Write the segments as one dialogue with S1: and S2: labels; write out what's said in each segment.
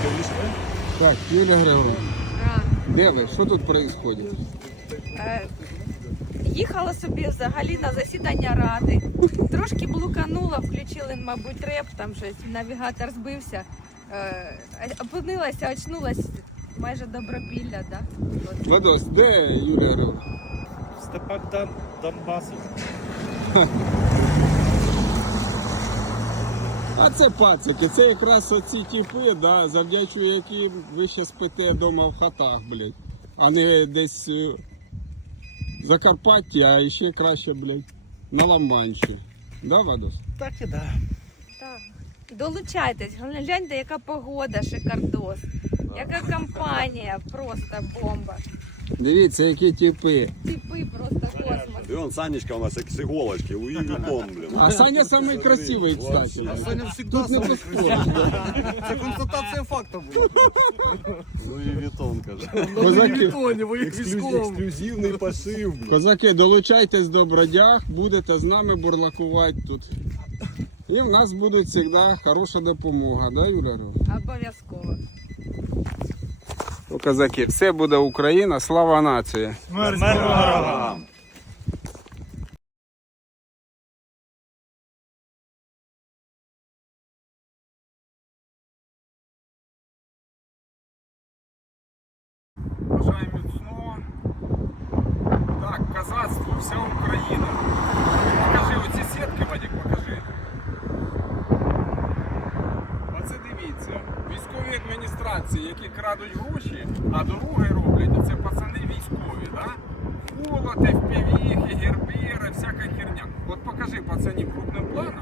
S1: Так, Юлія Григорівна, де ви? Що тут відбувається?
S2: Їхала собі взагалі на засідання ради. Трошки блуканула, включили, мабуть, реп, там щось, навігатор збився. Опинилася, очнулась майже Добропілля, да?
S1: Вадос, де Юлія Григорівна?
S3: В степах Донбасу.
S1: А це пацики, це якраз оці типи, да, завдячую яким ви ще спите вдома в хатах, блядь. А не десь в Закарпатті, а ще краще, блядь, на Ла-Манші. Да, Вадос?
S3: Так і да.
S2: Так. Долучайтесь, гляньте, яка погода, шикардос. Яка компанія, просто бомба.
S1: Дивіться, які типи.
S2: Типи просто космос.
S4: И он, Санечка у нас, як с иголочки, Луи Виттон, блин.
S1: А Саня самый красивый, кстати.
S4: Вообще.
S5: Саня всегда
S1: Тут не
S5: самый
S1: поспориш.
S5: Це констатація факту була.
S4: Луи Виттон, каже.
S1: Козаки,
S4: Ексклюзивний пошив, блин.
S1: козаки, долучайтесь до бродяг, будете з нами бурлакувати тут. І в нас буде завжди хороша допомога, да, Юля Григорівна?
S2: Обов'язково.
S1: Ну, козаки, все буде Україна, слава нації.
S3: Смерть ворогам!
S1: Бажаємо міцного. Так, козацтво, вся Україна. Покажи оці сітки, Вадик, покажи. Оце дивіться, військові адміністрації, які крадуть гроші, а дороги роблять, це пацани військові, да? Колоти, впівіхи, гербери, всяка херня. От покажи пацанів крупним планом.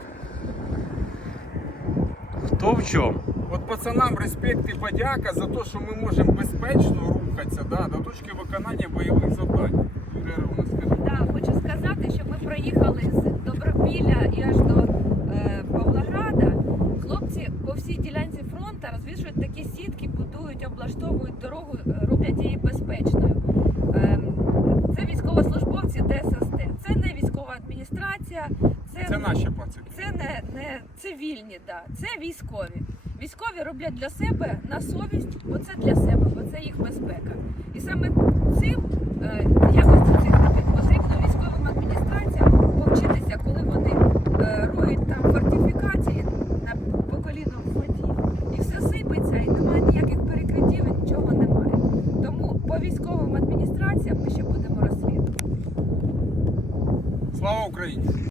S3: Хто в чому?
S1: От пацанам респект і подяка за те, що ми можемо безпечно рухатися, да, до точки виконання бойових завдань. Юлія Григорівна, скажіть.
S2: Так, хочу сказати, що ми проїхали з Добропілля і аж до Павлограда. Хлопці по всій ділянці фронту розвішують такі сітки, будують, облаштовують дорогу, роблять її безпечною. Це військовослужбовці ДССТ. Це не військова адміністрація,
S1: Це наші пацики.
S2: це не цивільні, да. Це військові. Військові роблять для себе на совість, бо це для себе, бо це їх безпека. І саме цим якості цих робіт потрібно військовим адміністраціям повчитися, коли вони рують там фортифікації по коліну в воді. І все сипеться, і немає ніяких перекриттів, і нічого немає. Тому по військовим адміністраціям ми ще будемо розслідувати.
S1: Слава Україні!